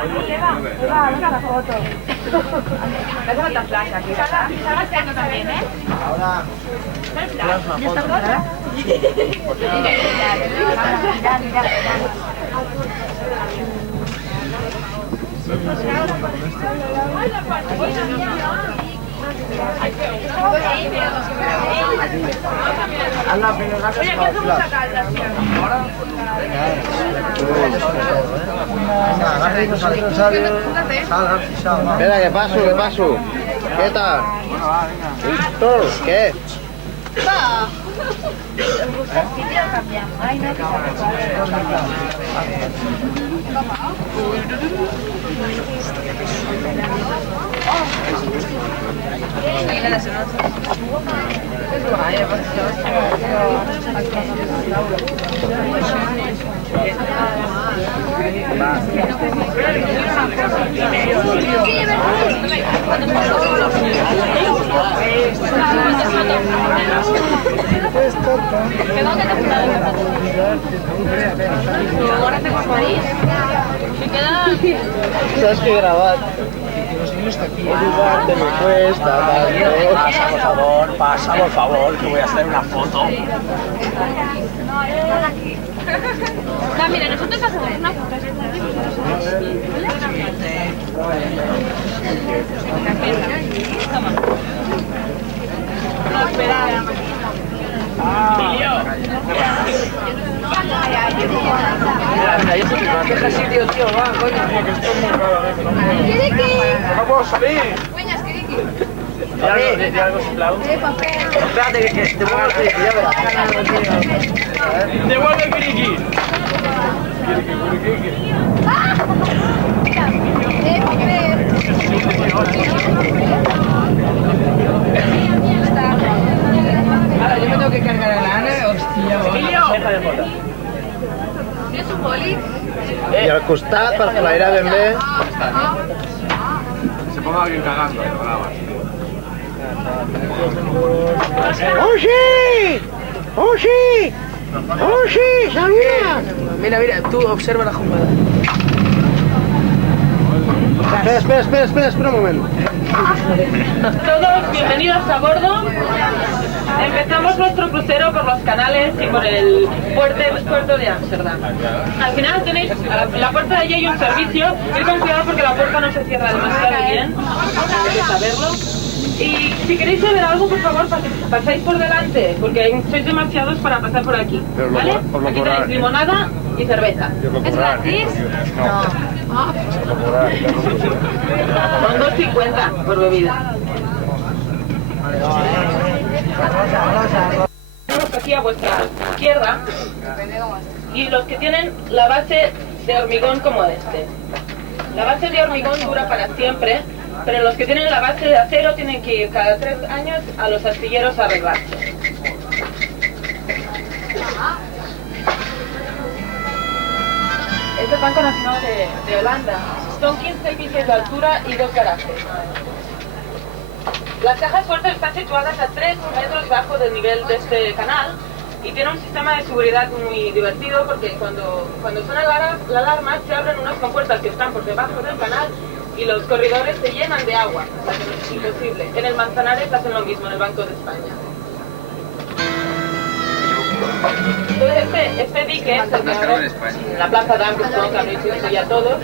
Venga, la foto. Me hace falta flash aquí. ¿Sabes que aquí también, eh? Ahora. ¿Ya está clara? Mira. Espera, que paso. ¿Qué tal? ¿Listo? ¿Qué? Va. Ay, no, ¿Sabes qué grabar? Que me cuesta tanto. Pasa, por favor, que voy a hacer una foto. No, mira, nosotros hacemos una foto. No, espera. Deja sitio, tío, va, coño. No puedo salir. ¿De algo simplado? Espérate, que te pongo el criqui, ya verás. Devuelve el criqui. Ahora, yo me tengo que cargar a la Ana, hostia, deja de foto. ¿Tienes un boli? I al costat, per flairar ben bé. Se ponga alguien cagando, lo grabas. ¡Oh, sí! ¡Oh, sí! ¡Oh, sí! ¡Sabía! Mira, tú observa la jugada. Espera un moment. Todos bienvenidos a bordo. Empezamos nuestro crucero por los canales y por el puerto de Ámsterdam. Al final tenéis, a la puerta de allí hay un servicio. Ir con cuidado porque la puerta no se cierra demasiado bien. Hay que saberlo. Y si queréis beber algo, por favor, pasáis por delante, porque sois demasiados para pasar por aquí. ¿Vale? Aquí tenéis limonada y cerveza. ¿Es gratis? No. Son 2,50 por bebida. Tenemos aquí a vuestra izquierda y los que tienen la base de hormigón como este. La base de hormigón dura para siempre, pero los que tienen la base de acero tienen que ir cada 3 años a los astilleros a arreglarse. Este es Banco Nacional de Holanda. Son 15 pisos de altura y 2 garajes. Las cajas fuertes están situadas a 3 metros bajo del nivel de este canal y tiene un sistema de seguridad muy divertido porque cuando suena la alarma se abren unas compuertas que están por debajo del canal y los corredores se llenan de agua, o sea que no es imposible. En el Manzanares hacen lo mismo, en el Banco de España. Entonces este dique es el que ahora en la plaza Dam, que supongo que habréis visto ya todos.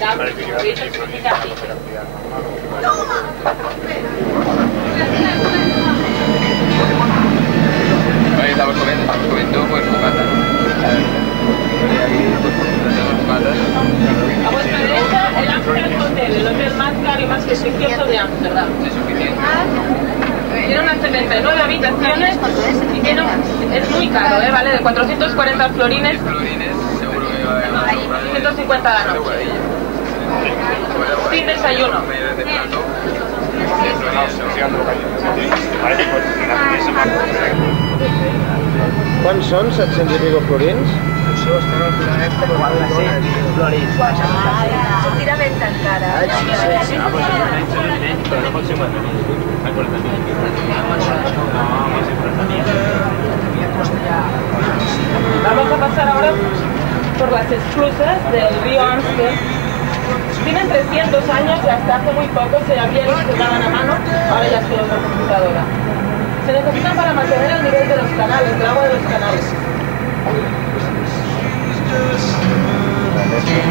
Dam, habréis visto así. Ahí estamos comiendo pues bocatas. A vuestra derecha el Amsterdam Hotel, el hotel más caro y más prestigioso de Ámsterdam. Tiene unas 79 habitaciones y es muy caro, ¿vale? De 440 florines, 150 a la noche. Sin desayuno. Quants són? 700 i pico florins? Sortirament encara. Vamos a pasar ahora por las esclusas del río Amstel. Tienen 300 años y hasta hace muy poco se abrían y cerraban a mano, ahora ya solo por computadora. Se necesitan para mantener el nivel de los canales, del agua de los canales.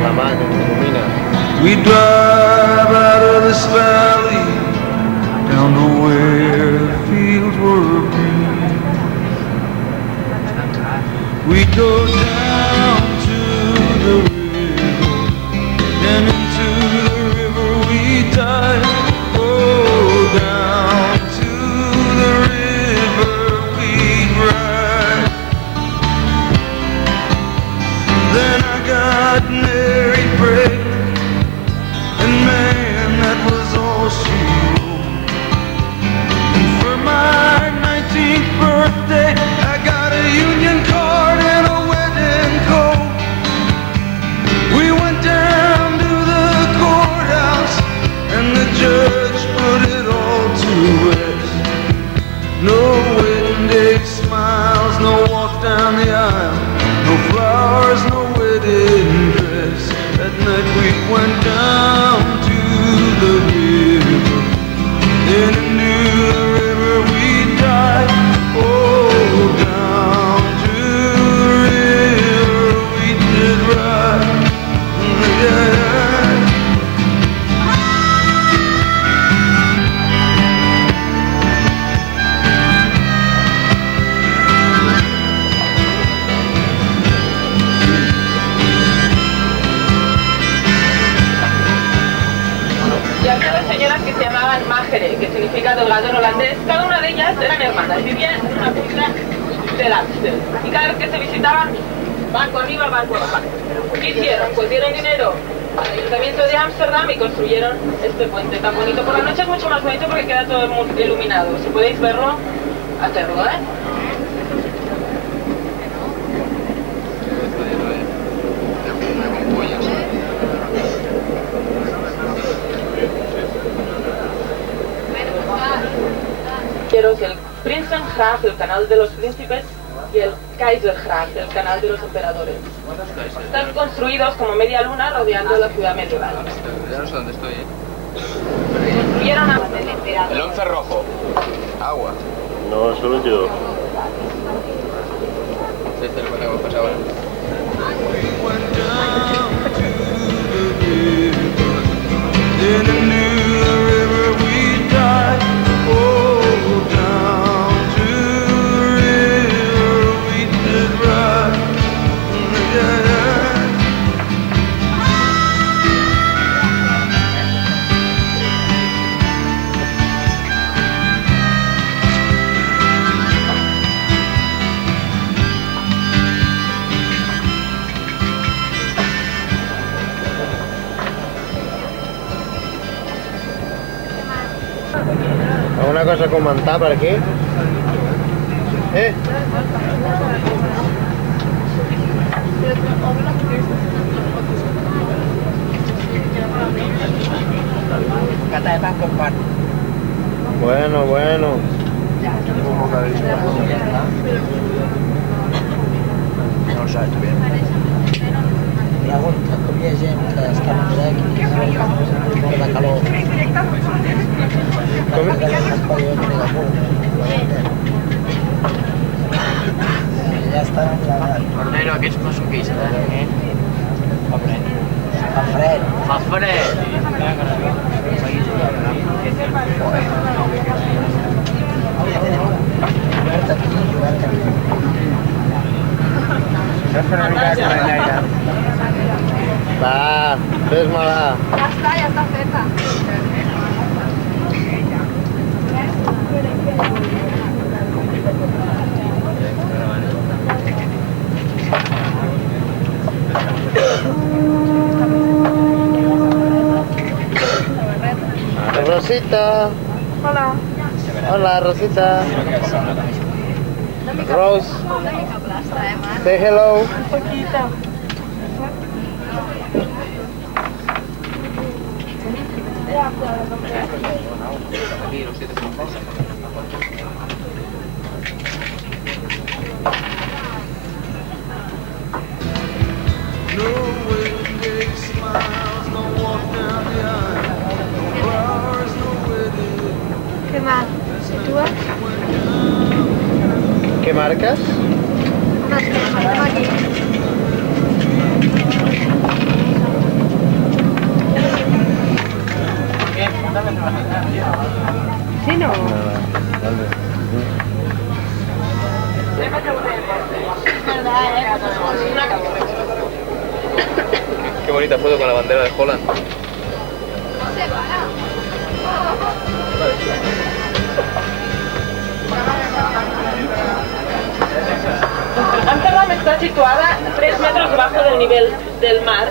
La mà que ens il·lumina. We drive out of this valley down to where the fields were green. We go down to the river and into the river we dive. Oh, down to the river we ride. Then I got married brave, and man, that was all she wrote. And for my 19th birthday, I got a union card and a wedding coat. We went down to the courthouse, and the judge put it all to rest. No wedding day smiles, no walk down the aisle, no flowers, no wedding dress. That night we went down to the river, then into the river we dive. Oh, down to the river we did ride. Yeah. Y había dos señoras que se llamaban Magere, que significa delgado en holandés. Cada una de ellas eran hermanas, vivían en una isla del Amstel. Y cada vez que se visitaban, barco arriba, barco abajo. ¿Qué hicieron? Pues dieron dinero al Ayuntamiento de Ámsterdam y construyeron este puente tan bonito. Por la noche es mucho más bonito porque queda todo muy iluminado. Si podéis verlo, hacerlo, ¿eh? Quiero que el Prinsengracht, el canal de los príncipes, y el Kaisergracht, el canal de los emperadores. Están construidos como media luna rodeando la ciudad medieval. Ya no sé dónde estoy, Construyeron a... El 11 rojo. Agua. No, solo yo. Este es lo que hemos pasado ahora. Went down to the river, then into the river we dive. Oh, down to the river we did ride. Yeah. Alguna cosa a comentar per aquí? Cata de pan con pan. Bueno, bueno. No ho saps bé. Hi ha gent que està molt bé aquí, que de calor. Com? Ja estan enlladats. Cordero, que ets masoquista, eh? Fa fred. Fa fred. Obert aquí, obert aquí. Va, fes-me-la. Ya está feta. Rosita. Hola. Hola, Rosita. Rose. Say hello. Aquí los 7 son No wedding day smiles, no situes? Què marques? Unes més, estem aquí. Sí, no? Vale. Qué bonita foto con la bandera de Holland. Ámsterdam está situada 3 metros debajo del nivel del mar.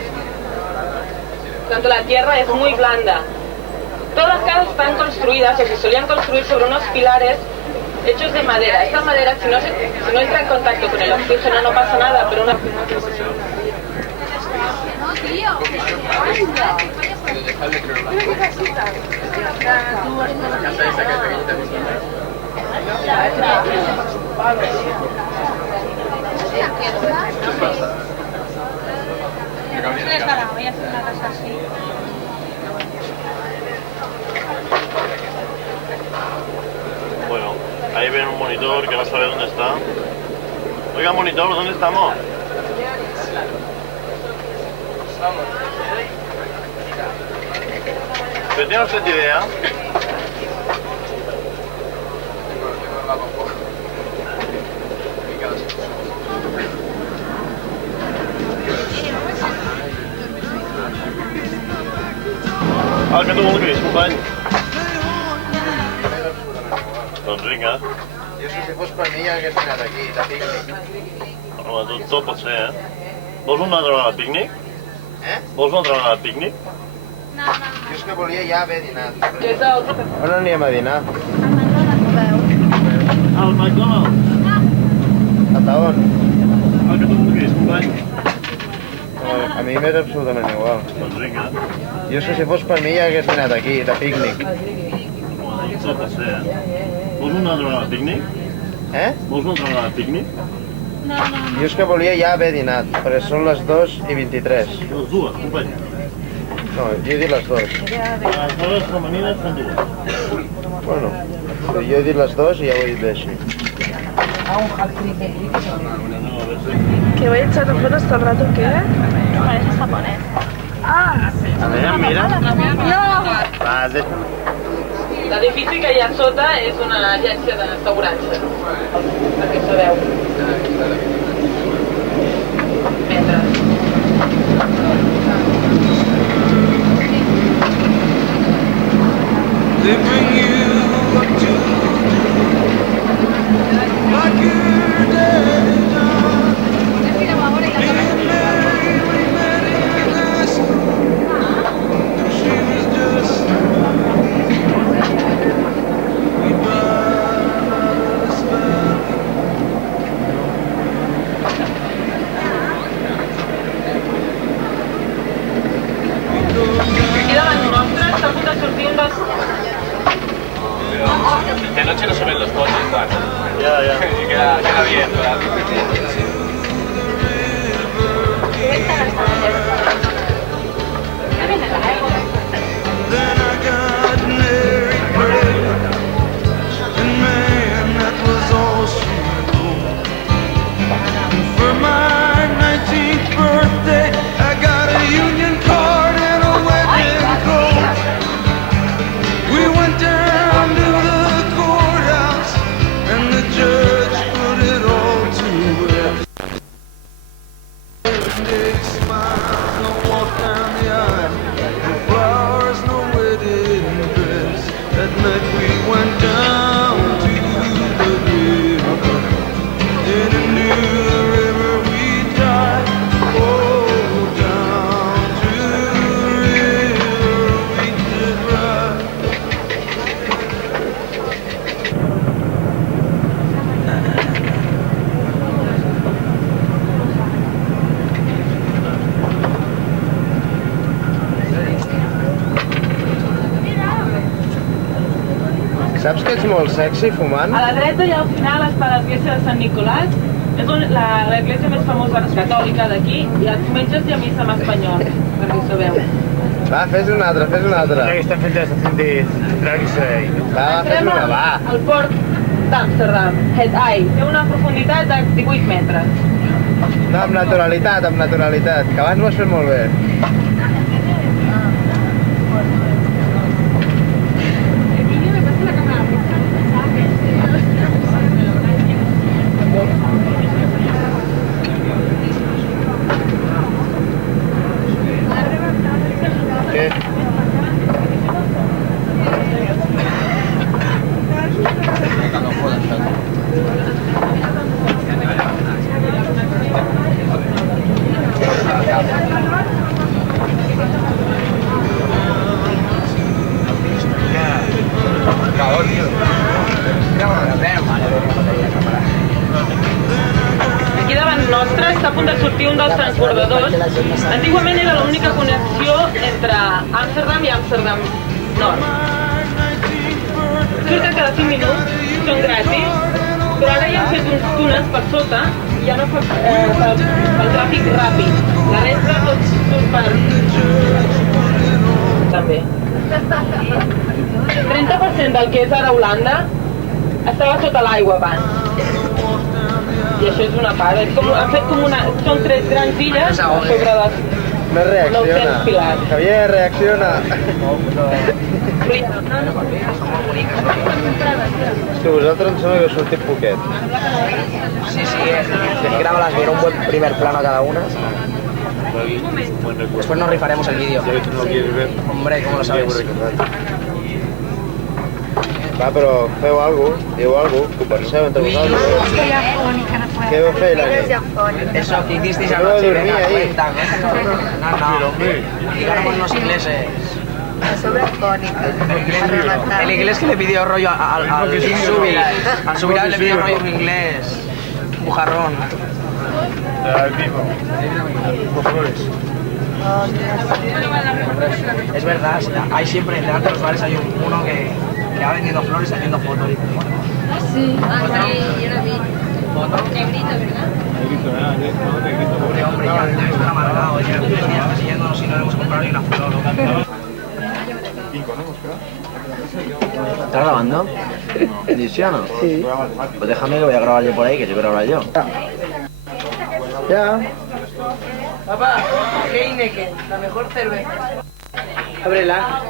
Por tanto, la tierra es muy blanda. Todas las casas están construidas o se solían construir sobre unos pilares hechos de madera. Esta madera, si no entra en contacto con el oxígeno, no pasa nada, pero una... Bueno, ahí ven un monitor que no sabe dónde está. Oiga, monitor, ¿dónde estamos? ¿Pero tiene usted idea? Ah, que tu vulguis, company. Doncs vinga. Jo si fos per mi ja hagués anat aquí, de pícnic. Home, tot pot ser, Vols una altra vegada de pícnic? Vols una altra vegada de pícnic? Jo és que volia ja haver dinat. Que és el... On anem a dinar? Al McDonald's. A on? Ah, que tu vulguis, company. A mi m'és absolutament igual. Doncs vinga. Jo si fos per mi ja hagués anat aquí, de pícnic. Tot pot ser, Vols una altra vegada de pícnic? Vols una altra vegada de pícnic? Jo és que volia ja haver dinat, perquè són les 2:23. Les dues, company. No, jo he dit les 2. Les hores femenines són dues. Bueno, jo he dit les 2 i ja ho he dit bé així. ¿Que voy a echar afuera hasta el rato qué? Parece japonés. Ah, A veure, mira. no. Va, L'edifici que hi ha sota és una agència d'assegurança, perquè sabeu. Metres. They bring you up to like your daddy done. Being married, we met in high school. She was just we buy this valley. Aquí davant nostre està a punt de sortir un dels... De noche no se ven los coches, ¿sabes? Ja, ja. Y queda bien, ¿verdad? Then I got married, brave, and man, that was all she wrote. For my 19th birthday, I got a union card and a wedding coat. We went down to the courthouse, and the judge put it all to rest. They smiled, no walk down the aisle, no flowers, no wedding dress. That night we went down to the river. In a new river we died. Oh, down to the river we did ride. Saps que ets molt sexy fumant? A la dreta i al final està l'església de Sant Nicolàs. És l'església més famosa catòlica d'aquí i els diumenges hi ha missa en espanyol, perquè ho sabeu. Va, fes una altra, fes una altra. Ja que estem fent l'estació de Dragsay. Va, fes una, va. El port d'Amsterdam, Het Eye, té una profunditat de 18 metres. No, amb naturalitat, que abans ho has fet molt bé. Què? Aquí davant nostre està a punt de sortir un dels transbordadors. Antigament era l'única connexió entre Amsterdam i Amsterdam Nord. Surten cada 5 minuts, són gratis, però ara ja han fet uns túnels per sota i ja no fa pel tràfic ràpid. La resta tot surt per... també. 30% del que és ara Holanda estava sota l'aigua abans. I això és una part, és com, han fet com una... Són 3 grans illes a sobre les No reacciona. 900 pilars. Javier, reacciona. És que vosaltres em sembla que sortit poquet. Sí, graba las un buen primer plano a cada una. Después nos rifaremos el vídeo. Hombre, ¿cómo lo sabes? Va, però feu alguna cosa, diu alguna cosa, converseu entre vosaltres. Què vau fer la nit? Eso que hicisteis Yo anoche, dormí venga, ahí. cuenta. No. Digamos los ingleses. El inglés que le pidió rollo al subir le pidió rollo un inglés bujarrón. Es verdad, hay siempre en delante de los bares hay uno que va vendiendo flores haciendo fotos. Sí, yo lo vi. Negrito, ¿verdad? Pobre hombre, ya debe estar amargado, ya 3 días persiguiéndonos y no le hemos comprado ni una flor. ¿Estás grabando? ¿Luciano? Sí. Pues déjame que voy a grabar yo por ahí, que yo quiero hablar yo. Ya. Papá, Heineken, la mejor cerveza. Ábrela.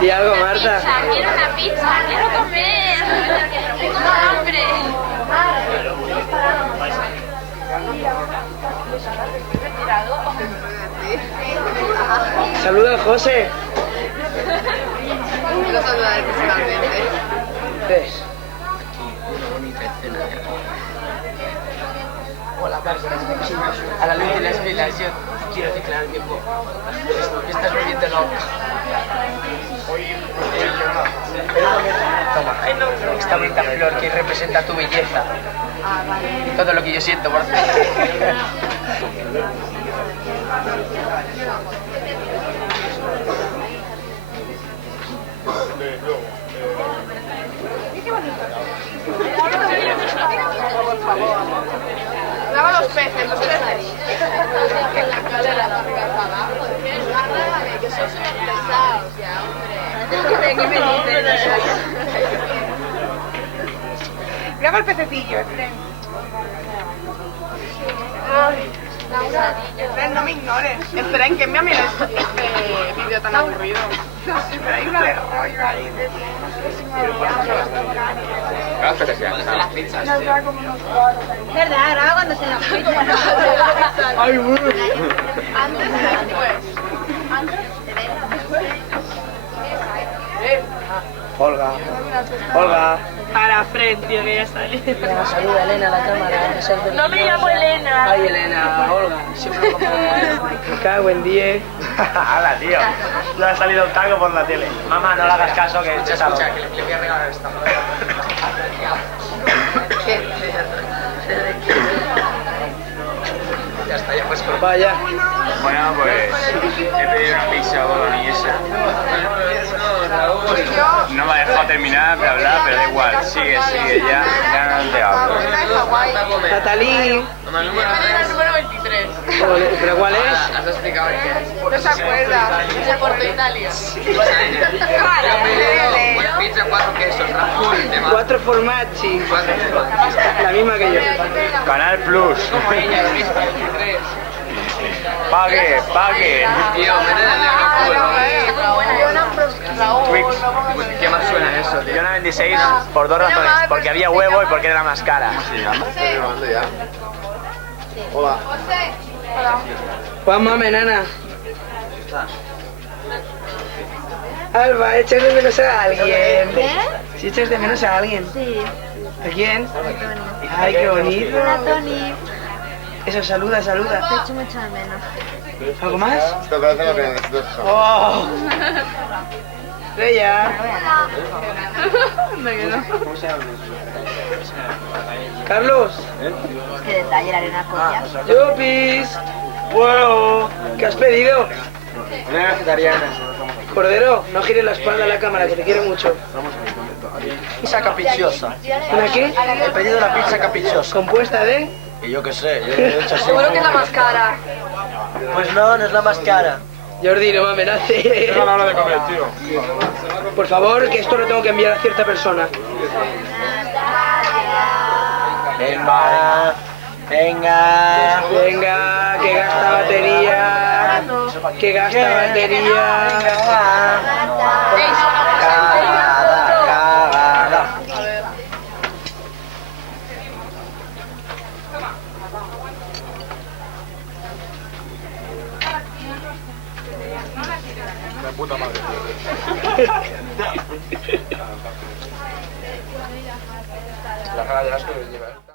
Di algo, Marta. Quiero una pizza, quiero comer. Tengo hambre. Saluda a José. Lo saludaré personalmente. ¿Ves? Hola, Bárbara. A la luz de las velas, yo quiero declarar mi amor. ¿Qué estás bebiendo, no? Toma, esta bonita flor que representa tu belleza y todo lo que yo siento por ti. Lava los peces, los peces. Que sois unos pesados ya, hombre. ¿Qué me dices? Graba el pececillo, Efren. Ay, Efren, no me ignores. Efren, que me ha mirado este vídeo tan aburrido. No sé, pero hay una de rollo ahí. No sé si me nos da como unos cuadros. ¿Verdad? Graba cuando se nos pilla. Ay, bueno. Antes y después. Olga. Olga. Para Fred, tío, que ya sale. Saluda Elena a la cámara. No me llamo Elena. Ay, Elena, Olga. Siempre como... Me cago en 10. ¡Hala, tío! No ha salido un taco por la tele. Mamá, no le hagas caso que es Escucha, que le voy a regalar esta. Ya está, ya pues con... Vaya. Bueno, pues he pedido una pizza boloñesa. No va me ha dejado terminar de hablar, pero da igual. Sigue, ya no te hablo. Natalí. El número 23. ¿Pero cuál es? Has explicado qué es. No se acuerda. Es de Porto Italia. Pizza, 4 quesos, Raúl. 4 formaggi. La misma que yo. Canal Plus. Pague. Tío, Twix. ¿Qué más suena eso, tío? Yo una 26 por 2 razones. Porque había huevo y porque era más cara. Hola. Juanma, menana. Alba, ¿echas de menos a alguien? ¿Qué? ¿Si echas de menos a alguien? Sí. ¿A quién? Ay, qué bonito. Hola, Tony. Eso, saluda. Te echo mucho de menos. ¿Algo más? Esto parece lo que necesito. ¡Oh! Bella. Carlos. Qué detalle la arena colla. Yupis. Bueno. ¿Qué has pedido? Una vegetariana. Cordero, no gires la espalda a la cámara, que te quiero mucho. Pizza capricciosa. ¿Una qué? He pedido la pizza capricciosa. ¿Compuesta de? Y yo qué sé, yo he hecho así. Seguro que es la más cara. Pues no es la más cara. Jordi, no me amenace. No, de comer, tío. Por favor, que esto lo tengo que enviar a cierta persona. Venga. Venga, que gasta batería. Que gasta batería. Cagada. La puta madre. La cara de asco que lleva.